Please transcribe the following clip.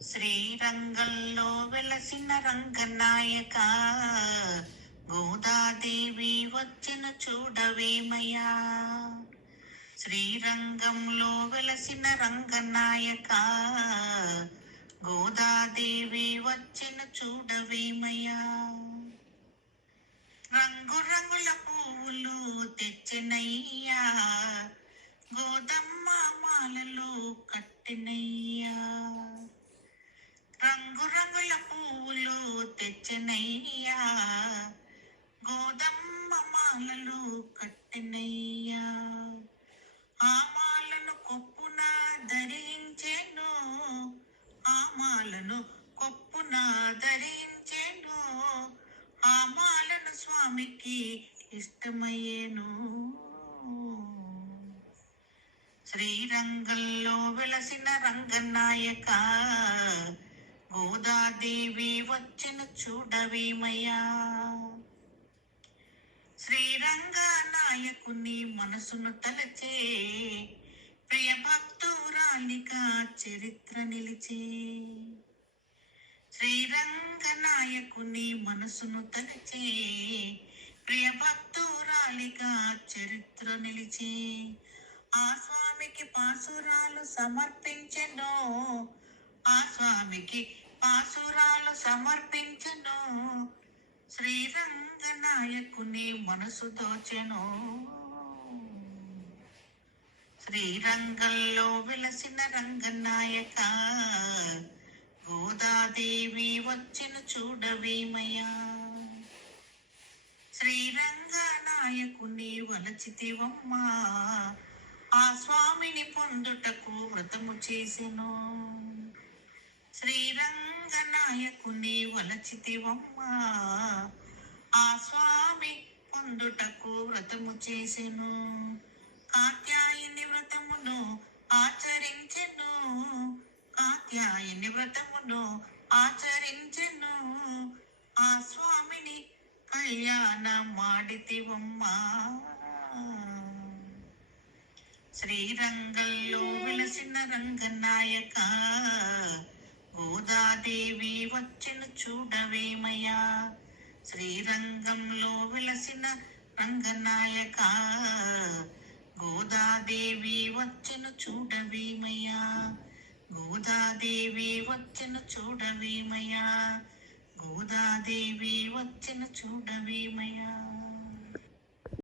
శ్రీరంగంలో వెలసిన రంగనాయక, గోదాదేవి వచ్చిన చూడవేమయ్యా. శ్రీరంగంలో వెలసిన రంగనాయక, గోదాదేవి వచ్చిన చూడవేమయ్యా. రంగురంగుల పువ్వులు తెచ్చినయ్యా, గోదమ్మ మాలలు కట్టినయ్యా. రంగురంగుల పువ్వులు తెచ్చినయ్యా, గోదమ్మ మాలలు కట్టినయ్యా. ఆ మాలను కొప్పున ధరించెను, ఆ మాలను కొప్పున ధరించెను. ఆ మాలను స్వామికి ఇష్టమయ్యేను. శ్రీరంగంలో వెలసిన రంగనాయక, గోదాదేవి వచ్చిన చూడవేమయ్యా. శ్రీరంగ నాయకుని మనసును తలచే, ప్రియ భక్తురాలిగా చరిత్ర నిలిచే. శ్రీరంగ నాయకుని మనసును తలచే, ప్రియ భక్తురాలిగా చరిత్ర నిలిచే. ఆ స్వామికి పాసురాలు సమర్పించెను, ఆ స్వామికి పాసురాలు సమర్పించెను. శ్రీరంగ నాయకుని మనసు దోచెను. శ్రీరంగంలో వెలసిన రంగనాయక, గోదాదేవి వచ్చిన చూడవేమయ్యా. శ్రీరంగ నాయకుని వలచితివమ్మా, ఆ స్వామిని పొందుటకు వ్రతము చేసెను. శ్రీరంగ నాయకుని వలచితివమ్మా, ఆ స్వామి పొందుటకు వ్రతము చేసెను. కాత్యాయని వ్రతమును ఆచరించెను, కాత్యాయని వ్రతమును ఆచరించెను. ఆ స్వామిని కళ్యాణ మాడితివమ్మా. శ్రీరంగంలో వెలసిన రంగనాయక, గోదాదేవి వచ్చిన చూడవేమయ్యా. శ్రీరంగంలో వెలసిన రంగనాయక, గోదాదేవి వచ్చిన చూడవేమయ్యా. గోదాదేవి వచ్చిన చూడవేమయ్యా. గోదాదేవి వచ్చిన చూడవేమయ్యా.